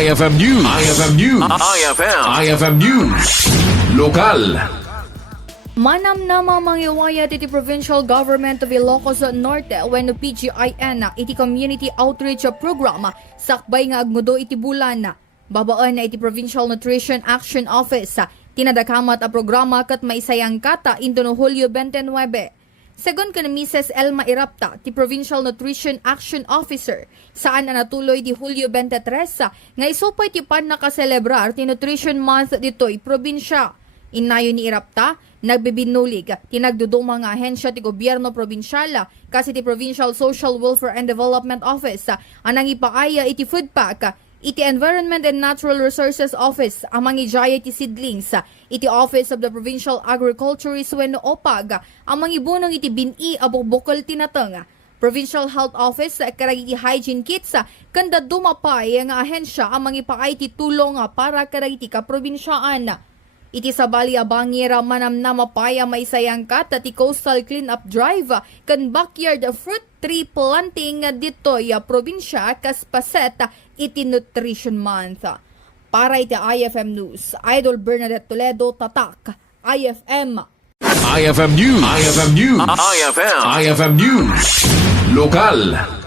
IFM News. IFM News. IFM News. Lokal. Manam nama Mangiwayat iti Provincial Government of Ilocos Norte wenno Pgin iti Community Outreach Program sakbay nga agmudo iti bulan. Babaan na iti Provincial Nutrition Action Office tinadakamat a programa kat maisayang kata into no Hulyo 29. Segon ka na Mrs. Elma Irapta, ti Provincial Nutrition Action Officer, saan na natuloy di Hulyo 23 nga isupay ti pan nakaselebrar ti Nutrition Month dito'y probinsya. Inayo ni Irapta, nagbibinulig, tinagdudong mga ahensya ti gobyerno probinsyala kasi ti Provincial Social Welfare and Development Office anang ipaaya iti food pack, iti Environment and Natural Resources Office amang ijaya ti seedlings, iti Office of the Provincial Agriculturist wenno OPAG amang ibunong iti bini abukbukol tinateng. Provincial Health Office karag iti hygiene kits kanda dumapay nga ahensya amang ipaay ti tulong para karag iti kaprobinsyaan. Iti sabali abangira manam na mapaya may sayang kat at coastal cleanup drive kan backyard fruit tree planting dito'y probinsya kas paset iti Nutrition Month. Para iti IFM News, Idol Bernadette Toledo, Tatak, IFM. IFM News. IFM News. IFM News. Lokal.